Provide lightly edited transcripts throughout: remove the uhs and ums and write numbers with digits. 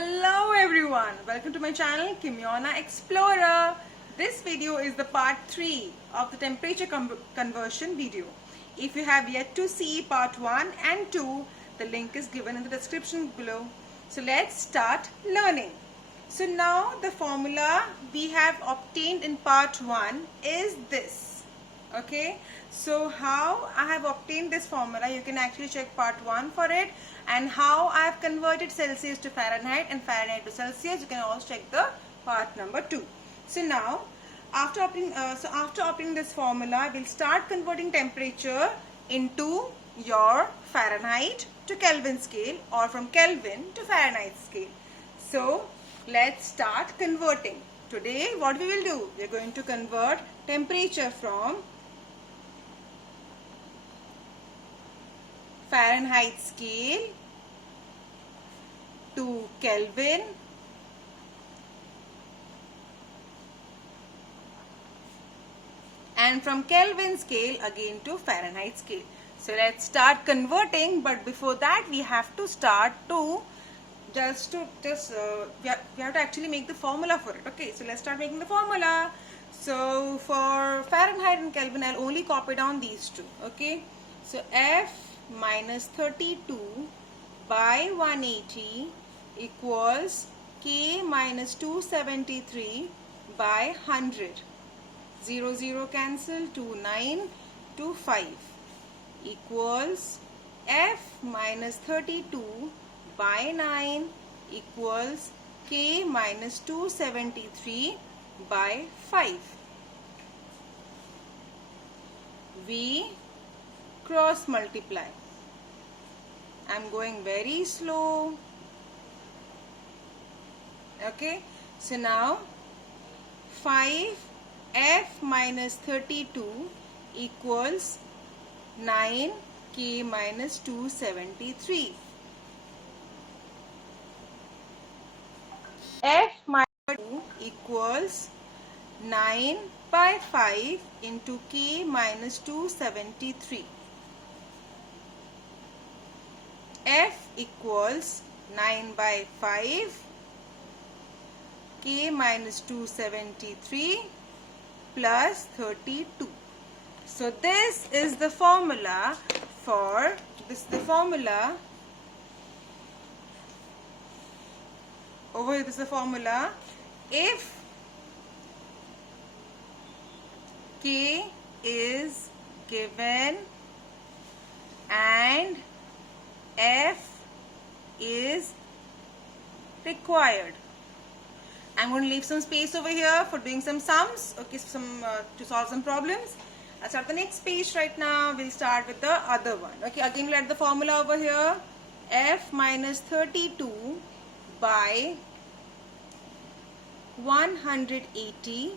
Hello everyone, welcome to my channel Kimiona Explorer. This video is the part 3 of the temperature conversion video. If you have yet to see part 1 and 2, the link is given in the description below. So let's start learning. So now the formula we have obtained in part 1 is this. Okay, so how I have obtained this formula, you can actually check part 1 for it, and how I have converted Celsius to Fahrenheit and Fahrenheit to Celsius, you can also check the part number 2. So now after obtaining this formula, we'll start converting temperature into your Fahrenheit to Kelvin scale or from Kelvin to Fahrenheit scale. So let's start converting. Today what we will do, we are going to convert temperature from Fahrenheit scale to Kelvin and from Kelvin scale again to Fahrenheit scale. So let's start converting, but before that we have to start to we have to actually make the formula for it. Okay, so let's start making the formula. So for Fahrenheit and Kelvin, I'll only copy down these two. Okay, so F minus 32 by 180 equals K minus 273 by 100. 0, 0 cancel, 2, 9, 2, 5 equals F minus 32 by 9 equals K minus 273 by 5. We cross multiply. I'm going very slow. Okay, so now 5 F minus 32 equals 9 K minus 273. F minus 2 equals 9 by 5 into K minus 273. F equals 9 by 5 K minus 273 plus 32. So this is the formula for over here. This is the formula if K is given and F is required. I'm going to leave some space over here for doing some sums, okay, to solve some problems. I'll start the next page right now. We'll start with the other one. Okay, again we'll add the formula over here. F minus 32 by 180.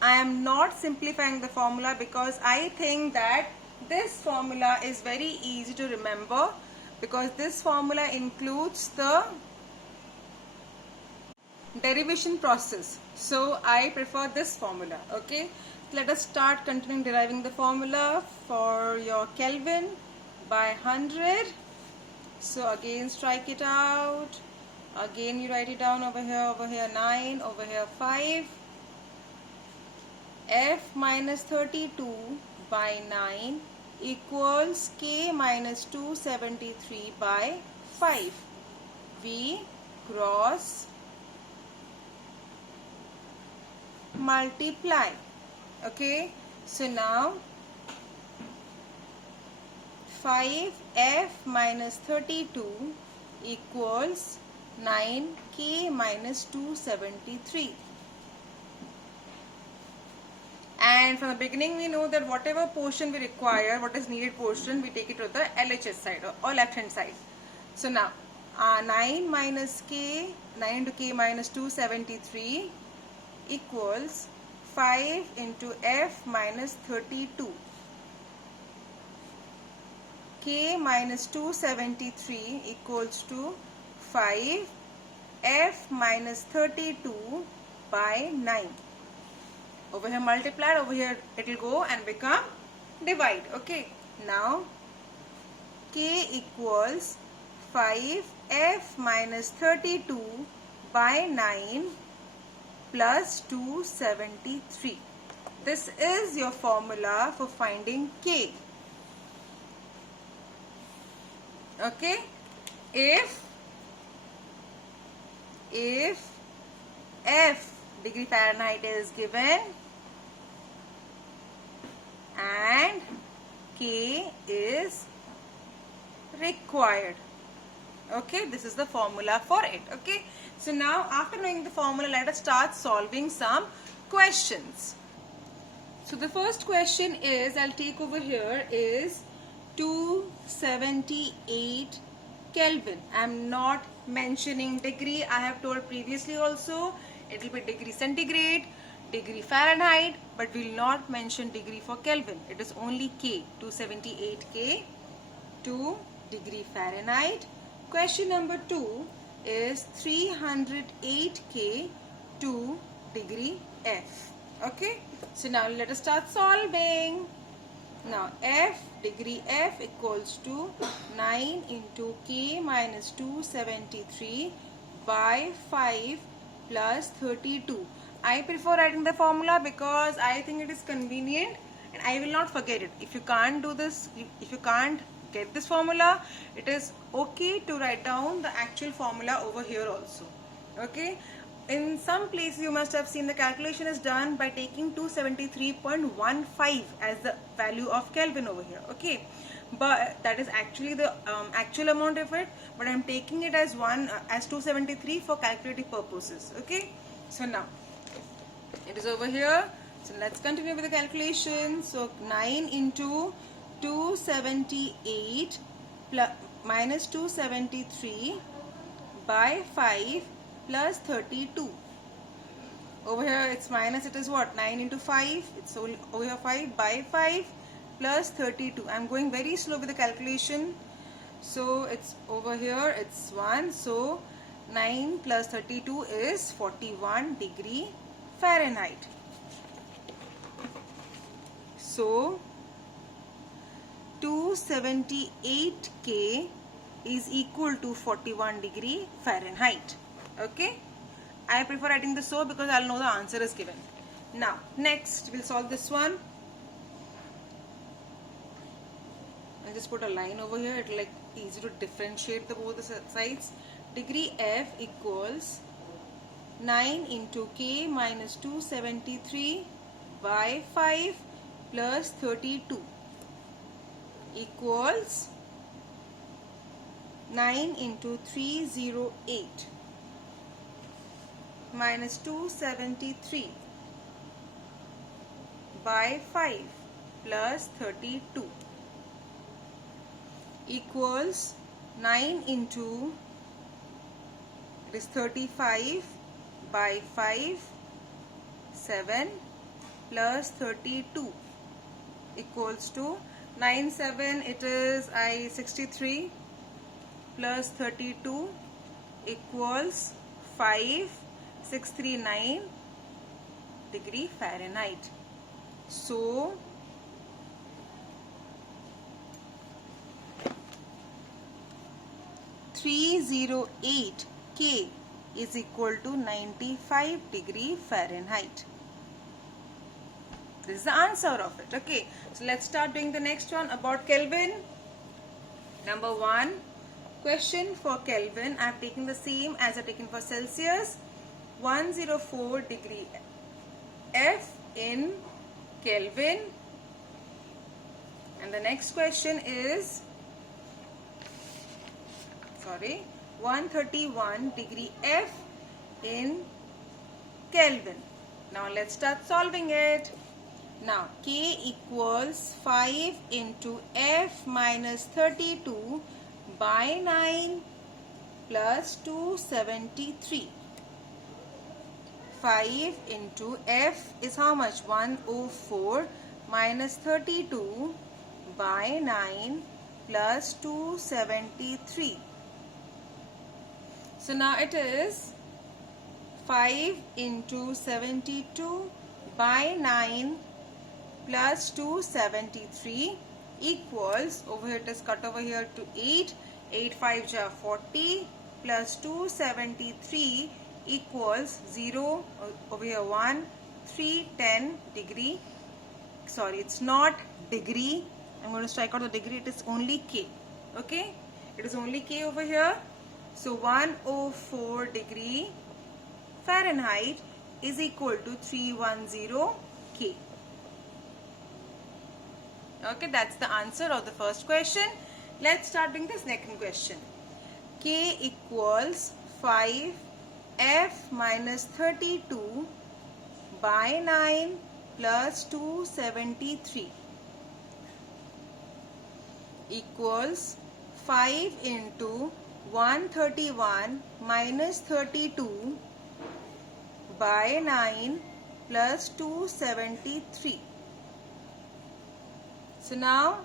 I am not simplifying the formula because I think that this formula is very easy to remember, because this formula includes the derivation process. So I prefer this formula. Okay, let us start continuing deriving the formula for your Kelvin by 100. So again strike it out. Again you write it down over here 9, over here 5. F minus 32 by 9 equals K minus 273 by 5. We cross multiply. Okay, so now 5F minus 32 equals 9K minus 273. And from the beginning we know that whatever portion we require, what is needed portion, we take it to the LHS side or left hand side. So now 9 minus K, 9 into K minus 273 equals 5 into F minus 32. K minus 273 equals to 5 F minus 32 by 9. Over here multiplied, over here it will go and become divide. Okay, now K equals 5 F minus 32 by 9 plus 273. This is your formula for finding K. Okay, if F degree Fahrenheit is given and K is required. Okay, this is the formula for it. Okay, so now after knowing the formula, let us start solving some questions. So the first question is, I'll take over here, is 278 Kelvin. I'm not mentioning degree. I have told previously also it will be degree centigrade, degree Fahrenheit, but we will not mention degree for Kelvin. It is only K, 278 K, 2 degree Fahrenheit. Question number 2 is 308 K, 2 degree F. Okay, so now let us start solving. Now F, degree F equals to 9 into K minus 273 by 5 plus 32. I prefer writing the formula because I think it is convenient and I will not forget it. If you can't do this, if you can't get this formula, it is okay to write down the actual formula over here also. Okay, in some places you must have seen the calculation is done by taking 273.15 as the value of Kelvin over here. Okay, but that is actually the actual amount of it, but I am taking it as 273 for calculating purposes. Okay, so now it is over here. So let's continue with the calculation. So 9 into 278 plus minus 273 by 5 plus 32. Over here it's minus, it is what, 9 into 5, it's over here 5 by 5 plus 32. I'm going very slow with the calculation, so it's over here it's 1, so 9 plus 32 is 41 degree Fahrenheit. So 278 K is equal to 41 degree Fahrenheit. Okay, I prefer writing this so because I'll know the answer is given. Now next we'll solve this one. I'll just put a line over here. It'll like easy to differentiate the both the sides. Degree F equals 9 into K minus 273 by 5 plus 32 equals 9 into 308 minus 273 by 5 plus 32 equals 9 into, it is 35 by 5, 7 plus 32 equals to 9, 7, it is 63 plus 32 equals 5639 degree Fahrenheit. So 308 K is equal to 95 degree Fahrenheit. This is the answer of it. Okay, so let's start doing the next one about Kelvin. Number 1, question for Kelvin. I have taken the same as I have taken for Celsius. 104 degree F in Kelvin. And the next question is 131 degree F in Kelvin. Now let's start solving it. Now K equals 5 into F minus 32 by 9 plus 273. 5 into F is how much? 104 minus 32 by 9 plus 273. So now it is 5 into 72 by 9 plus 273 equals, over here it is cut over here to 8, 8 5 ja 40 plus 273 equals 0 over here 1, 3, 10 degree. Sorry, it's not degree. I'm going to strike out the degree. It is only K. Okay, it is only K over here. So 104 degree Fahrenheit is equal to 310 K. Okay, that's the answer of the first question. Let's start doing the second question. K equals 5F minus 32 by 9 plus 273 equals 5 into 131 minus 32 by 9 plus 273. So now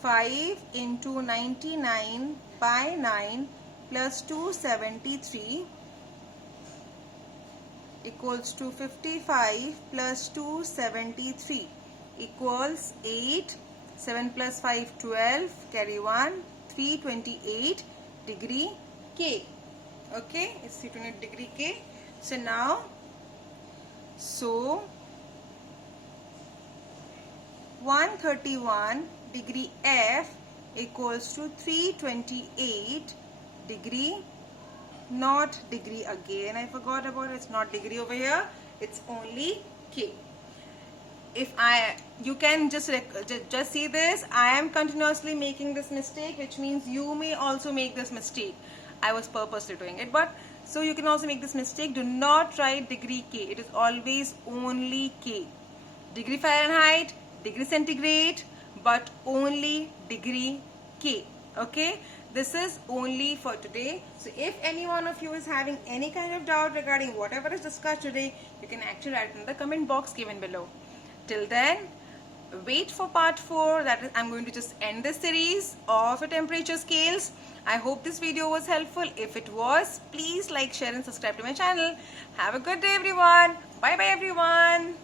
5 into 99 by 9 plus 273 equals to 55 plus 273 equals 8. 7 plus 5, 12, carry 1, 328 degree K. Okay, it's 328 degree K. So now, 131 degree F equals to 328 degree, not degree again. I forgot about it. It's not degree over here. It's only K. You can just see this. I am continuously making this mistake, which means you may also make this mistake. I was purposely doing it, but so you can also make this mistake. Do not write degree K. It is always only K. Degree Fahrenheit, degree centigrade, but only degree K. Okay, this is only for today. So if any one of you is having any kind of doubt regarding whatever is discussed today, you can actually write in the comment box given below. Till then, wait for part 4. That is, I'm going to just end this series of the temperature scales. I hope this video was helpful. If it was, please like, share and subscribe to my channel. Have a good day everyone. Bye bye everyone.